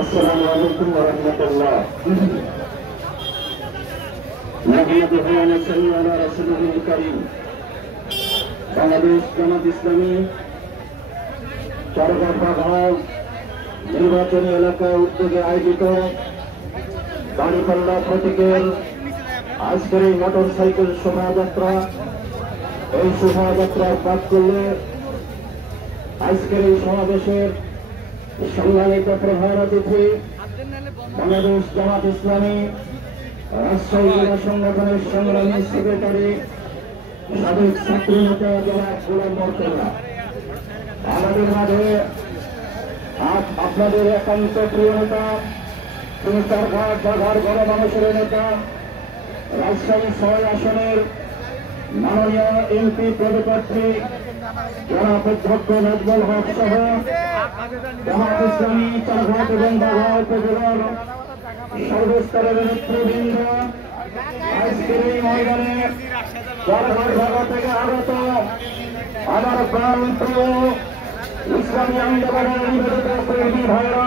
আসসালামু আলাইকুম ওয়া রাহমাতুল্লাহ। নাহমাদুহু ওয়া নুসাল্লি আলা রাসূলিহিল কারীম। বাংলাদেশ জামাত ইসলামী চারঘাট নির্বাচনী এলাকা উদ্যোগে আয়োজিত দাঁড়িপাল্লা প্রতীকের আজকের এই মোটর সাইকেল শোভাযাত্রা, এই শোভাযাত্রার প্রাক্কলে আজকের এই সমাবেশের সম্মানিত প্রধান অতিথি বাংলাদেশ জামাত ইসলামী রাজশাহী জেলা সংগঠনের সংগ্রামী সেক্রেটারি সাবেক ছাত্র নেতা জনাব গোলাম মোর্তজা, আমাদের মাঝে আপনাদের একান্ত প্রিয় নেতা, তিনি চারঘাট বাঘার গণমানুষের নেতা, রাজশাহী ৬ আসনের মাননীয় এমপি পদপ্রার্থী জনাব অধ্যক্ষ নাজমুল হক সহ জামাত ইসলামী চারঘাট এবং বাঘা উপজেলার সর্বস্তরের নেতৃবৃন্দ আজকের এই ময়দানে চারঘাট বাঘা থেকে আগত আমার প্রাণ প্রিয় ইসলামী আন্দোলনের নিবেদিত কর্মী ভাইরা।